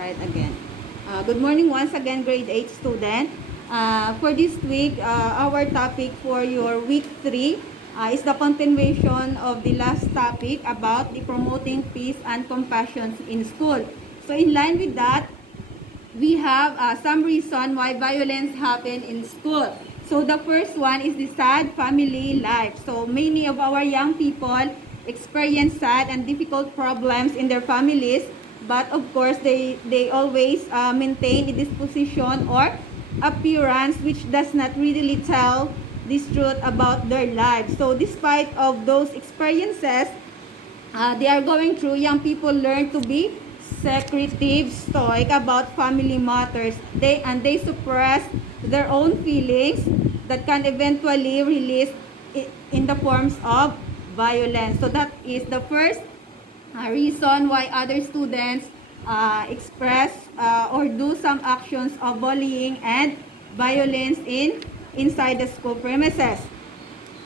Right again. Good morning once again, grade 8 student. For this week, our topic for your week 3 is the continuation of the last topic about the promoting peace and compassion in school. So in line with that, we have some reason why violence happen in school. So the first one is the sad family life. So many of our young people experience sad and difficult problems in their families, but of course they always maintain a disposition or appearance which does not really tell this truth about their lives. So despite of those experiences, they are going through, young people learn to be secretive, stoic about family matters. They suppress their own feelings that can eventually release in the forms of violence. So that is the first reason why other students express or do some actions of bullying and violence inside the school premises.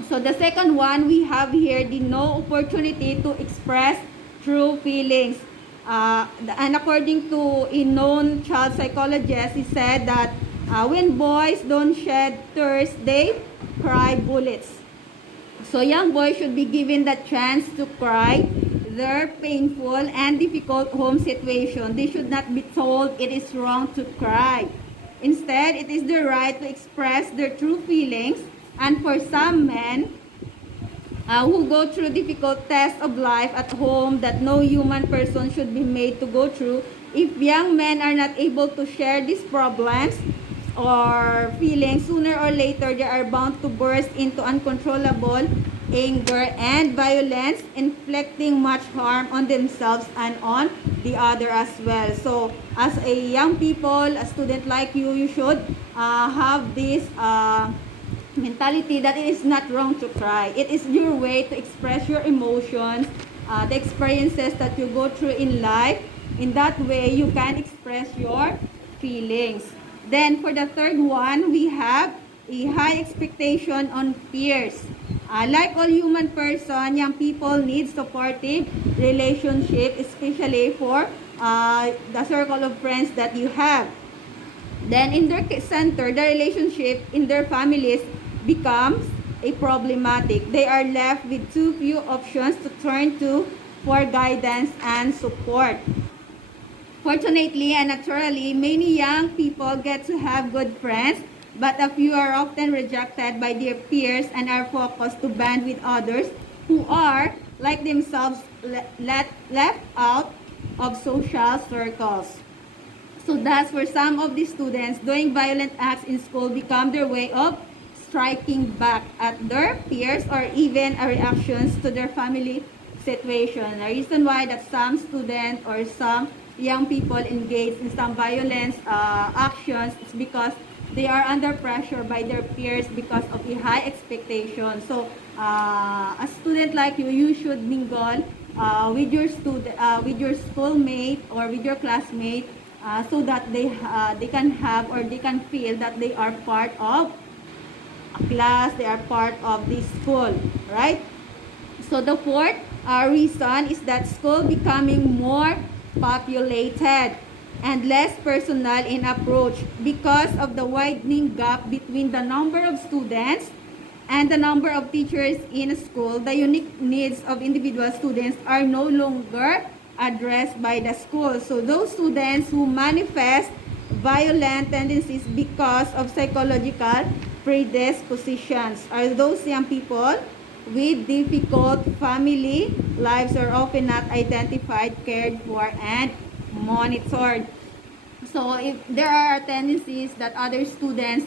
So the second one, we have here the no opportunity to express true feelings. And according to a known child psychologist, he said that when boys don't shed tears, they cry bullets. So young boys should be given the chance to cry their painful and difficult home situation. They should not be told it is wrong to cry. Instead, it is their right to express their true feelings. And for some men who go through difficult tests of life at home that no human person should be made to go through, if young men are not able to share these problems or feelings, sooner or later they are bound to burst into uncontrollable anger and violence, inflicting much harm on themselves and on the other as well. So as a young people, a student like you, you should have this mentality that it is not wrong to cry. It is your way to express your emotions, the experiences that you go through in life. In that way, you can express your feelings. Then for the third one, we have a high expectation on peers. Like all human person, young people need supportive relationship, especially for the circle of friends that you have. Then in their center, the relationship in their families becomes a problematic. They are left with too few options to turn to for guidance and support. Fortunately and naturally, many young people get to have good friends, but a few are often rejected by their peers and are focused to band with others who are, like themselves, left out of social circles. So thus, for some of the students, doing violent acts in school become their way of striking back at their peers or even reactions to their family situation. The reason why that some students or some young people engage in some violence actions is because they are under pressure by their peers because of a high expectation. So a student like you, you should mingle with your with your schoolmate or with your classmate so that they can have or they can feel that they are part of a class, they are part of this school, right? So the fourth reason is that school becoming more populated and less personal in approach because of the widening gap between the number of students and the number of teachers in a school. The unique needs of individual students are no longer addressed by the school. So those students who manifest violent tendencies because of psychological predispositions are those young people with difficult family lives are often not identified, cared for, and monitored. So if there are tendencies that other students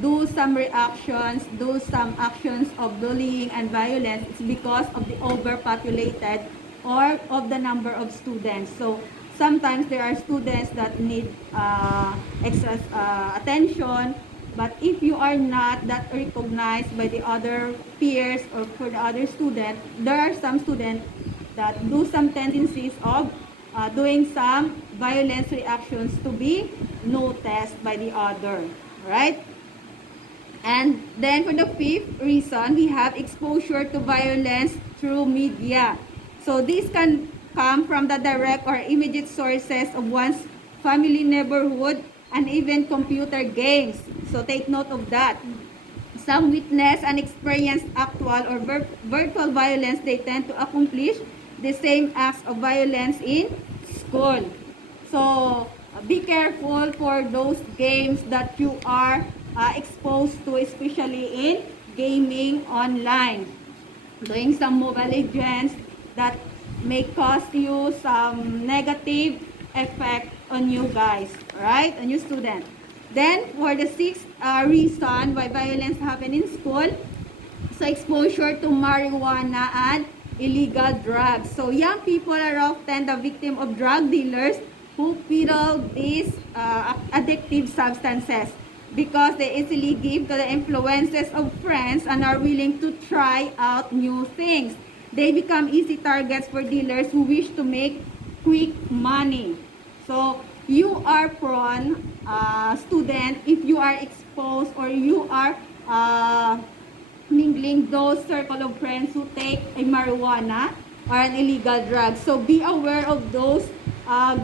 do some reactions, do some actions of bullying and violence, it's because of the overpopulated or of the number of students. So sometimes there are students that need extra attention, but if you are not that recognized by the other peers or for the other student, there are some students that do some tendencies of doing some violence reactions to be noticed by the other, right? And then for the fifth reason, we have exposure to violence through media. So this can come from the direct or immediate sources of one's family, neighborhood, and even computer games. So take note of that. Some witness and experience actual or virtual violence. They tend to accomplish the same acts of violence in school. So be careful for those games that you are exposed to, especially in gaming online. Doing some Mobile Legends that may cause you some negative effect on you guys, right? On you student. Then, for the sixth reason why violence happen in school, so exposure to marijuana and illegal drugs. So young people are often the victim of drug dealers who peddle these addictive substances because they easily give to the influences of friends and are willing to try out new things. They become easy targets for dealers who wish to make quick money. So you are prone, student, if you are exposed or you are mingling those circle of friends who take a marijuana or an illegal drug. So be aware of those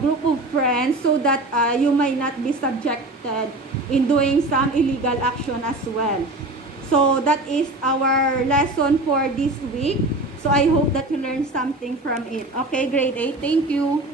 group of friends so that you may not be subjected in doing some illegal action as well. So that is our lesson for this week. So I hope that you learned something from it. Okay, grade 8. Thank you.